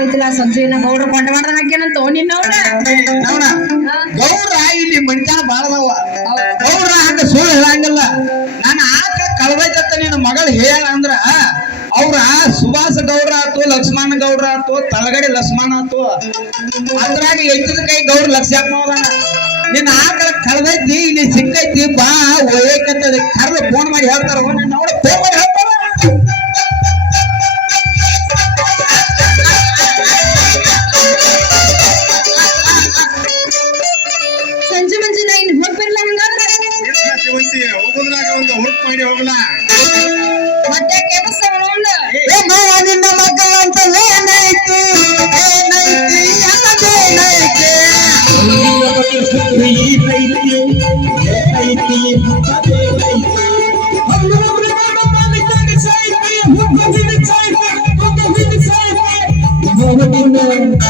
ಐತಿಲ್ಲ ಸಂಜೆನ ಗೌಡ್ರ ಕೊಂಡ ಮಾಡ್ದಾನಕ್ಕೇನಂತ ನಿನ್ನವನ ಗೌರ ಇಲ್ಲಿ ಮನುಷ್ಯನ ಬಾಳದವ ಗೌರ ಹಂಗ ಸುಳ್ಳು ಹೇಳಂಗಿಲ್ಲ. ನಾನು ಆಕ ಕಳ್ದೈತತ್ತ ನಿನ್ನ ಮಗಳು ಹೇಳ ಅಂದ್ರ ಅವ್ರ ಸುಭಾಷ ಗೌಡ್ರ ಆತು ಲಕ್ಷ್ಮಣ ಗೌಡ್ರ ಆತು ತಳಗಡೆ ಲಕ್ಷ್ಮಣ ಆತು. ಅದ್ರಾಗ ಎತ್ತಿದ ಕೈ ಗೌಡ್ರ ಲಕ್ಷ್ಮಣ ನಿನ್ನ ಆಕಳ ಕಳ್ದೈತಿ ಇಲ್ಲಿ ಸಿಕ್ಕೈತಿ ಬಾ ಒಯ್ಯಕಂತ ಕರ್ದು ಫೋನ್ ಮಾಡಿ ಹೇಳ್ತಾರ ನೋಡ. ಹೋಗುದ್ರಾಗ ಒಂದು ಹುಡುಕ್ ಮಾಡಿ ಹೋಗ್ಲ ಮತ್ತೆ ಕೆಲಸ ನೋಡ ಏ ಮಾವ ನಿನ್ನ ಮಗಳ ಅಂತ ಏನೈತಿ ಏನೈತಿ ಅನ್ನದೇನೈತಿ ಅವನಿಂದ ಮಗಳ ಹಬ್ಬ ಏನೈತಿ ಏನೈತಿ ಹಬ್ಬದೇನೈತಿ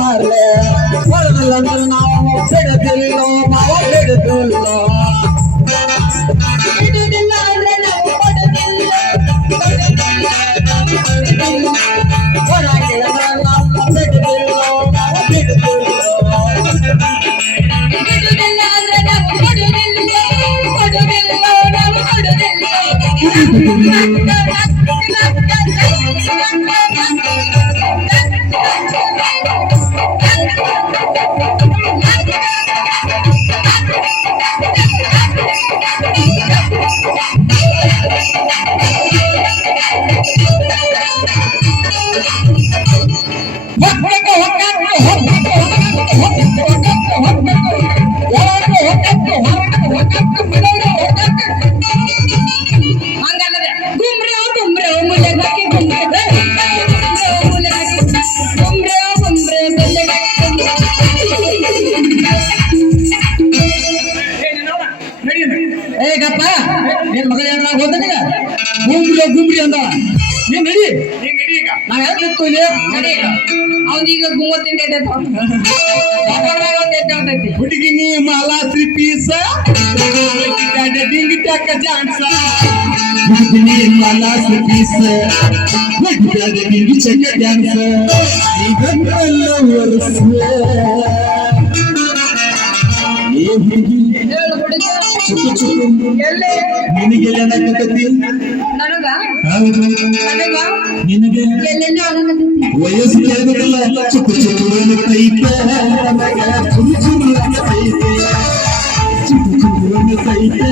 மாறல நாம எடுத்துள்ளோம் எடுத்துள்ளோம் ಗುಂಬ್ರಿ ಗುಂಬ್ರಿ ಅಂದ ನೀನ್ ನಡಿ ನೀನ್ ನಡಿ ಈಗ ನಾ ಯಾಕೆ ನಿಂತು ಇಲ್ಲಿ ಅವನೀಗ ಗುಮ್ಮತ್ತಿಂದ ಹುಡುಗಿ ನೀ ಮಾಲಾಶ್ರೀ ಪೀಸ ಡಿಂಗಿ ಟಕ್ಕ ಚಾನ್ಸ ಹುಡುಗಿ ನೀ ಮಾಲಾಶ್ರೀ ಪೀಸ ಡಿಂಗಿ ಚಕ್ಕ ಡ್ಯಾನ್ಸ್ ಇದನ್ನೆಲ್ಲ ವರ್ಷ ಚುಕ್ಕು ಚುಪು ನಿನಗೆ? ಅನ್ನಕತ್ತಿ ನನಗ? ನಿನಗೆ? ವಯಸ್ಸು ಕೇಳಬೇಕಲ್ಲ ಚುಕ್ಕು ಚುಪು ಅನ್ನತೈತೆ ಚಿಕ್ಕ ಚುರು ಅನ್ನತೈತೆ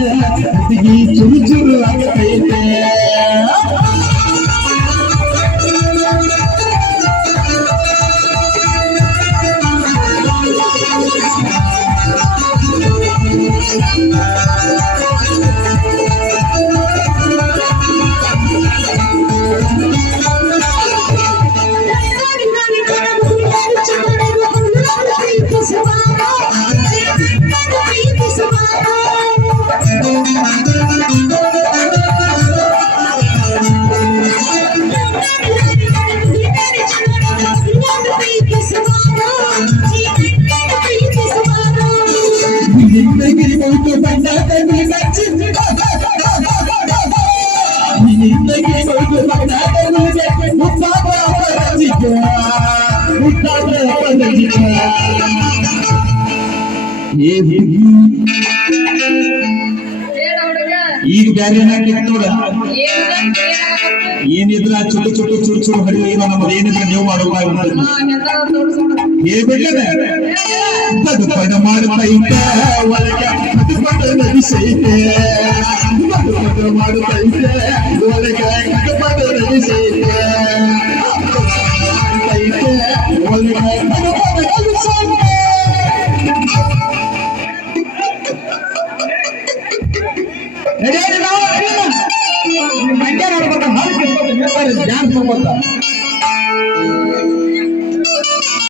ಈಗ ಬ್ಯಾರೆ ಹಾಕಿತ್ತು ನೋಡ ಏನಿಲ್ಲ ಏನಾಗಕತ್ತ ಏನಿದ್ರ ಚುಟ್ಟು ಚುಟ್ಟು ಚುರು ಚುರು ಹರಿಯುವ ನಮ್ಮದು ಏನಿದ್ರ ನೀವು ಮಾಡುವ ಹಾ ಎಂತ ತೋರಿಸೋಣ ಏ ಬಿಡ್ಲದ ಪದ ಮಾಡುತ್ತೈತೆ ಒಳಗೆ ಪದ ನಡೆಸೈತೆ ಪದ ಮಾಡುತ್ತೈತೆ ಒಳಗೆ ಪದ ನಡೆಸೈತೆ ಮಾಡುತ್ತೈತೆ ಒಳಗೆ ಪದ ನಡೆಸೈತೆ ಡ್ಯಾನ್ಸ್ ಮಾಡ್ಬೋದ